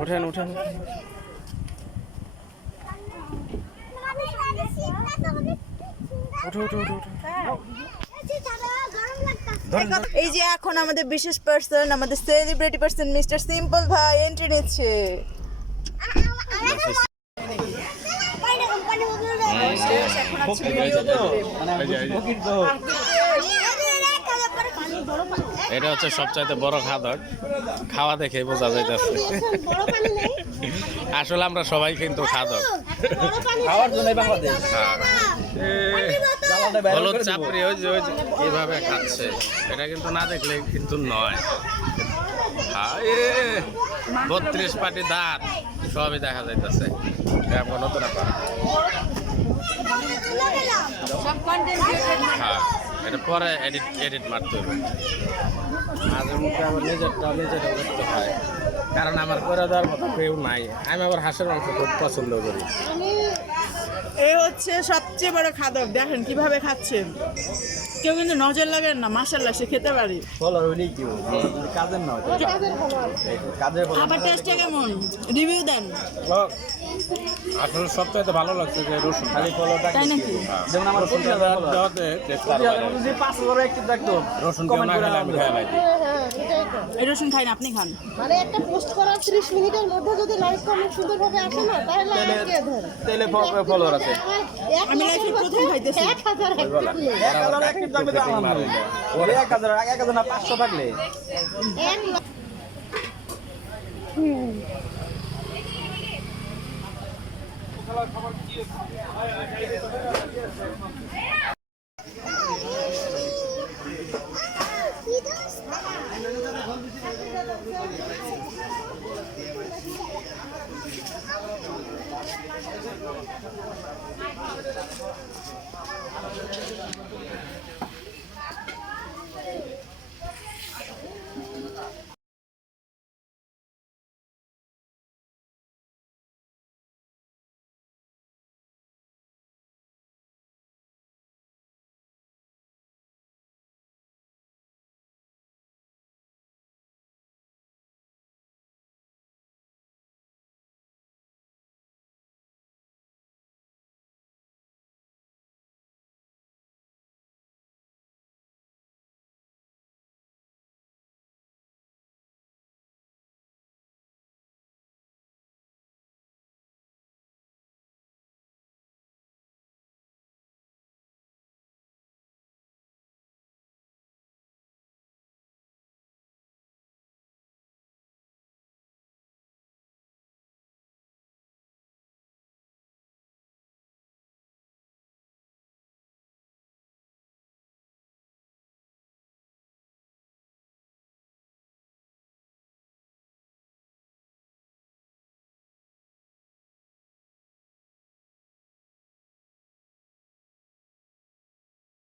ওঠেন ওঠেন। এই যে এখন আমাদের বিশেষ পার্সন, আমাদের সেলিব্রিটি পার্সন মিস্টার সিম্পল ভাই এন্ট্রি নিচ্ছে। এটা হচ্ছে সবচাইতে বড় খাদক, খাওয়া দেখে বোঝা যাইতেছে। আসলে আমরা সবাই কিন্তু খাদক, খাওয়ার জন্য বাংলাদেশ। হলুদ চাপড়ি ওই যে এইভাবে খাচ্ছে, এটা কিন্তু না দেখলে কিন্তু নয়। 32 পাটি দাঁত সবই দেখা যাইতেছে। এমন হতো না, হ্যাঁ এটা পরে এডিট মারতে হবে। মাঝে মুখে আমার নিজেরটা করতে হয়, কারণ আমার করে দেওয়ার মতো কেউ নাই। আমি আবার হাঁসের মাংস খুব পছন্দ করি। এই হচ্ছে সবচেয়ে বড় খাদক, দেখেন কিভাবে খাচ্ছে। কেউ কিন্তু নজর লাগেন না, মাশাআল্লাহ সে খেতে পারি। কাজের নয়, কাজের আবার টেস্টটা কেমন রিভিউ দেন। আসলে সবচেয়ে ভালো লাগছে যে রসুন খালি ফলো তাই নাকি? যেমন আমার রসুন যদি 5,000 একটু দেখতো রসুন কেউ না খেলে আমি খেয়ে লাগি। এই রসুন খাই না, আপনি খান। মানে একটা পোস্ট করার 30 মিনিটের মধ্যে যদি লাইক কমেন্ট সুন্দরভাবে আসে না, তাহলে আমাকে ধরে তেলে ফলোয়ার আছে। আমি লাইফে প্রথম খাইতেছি। 1000 একটু থাকলে তো আলহামদুলিল্লাহ। 1000 না 500 থাকলে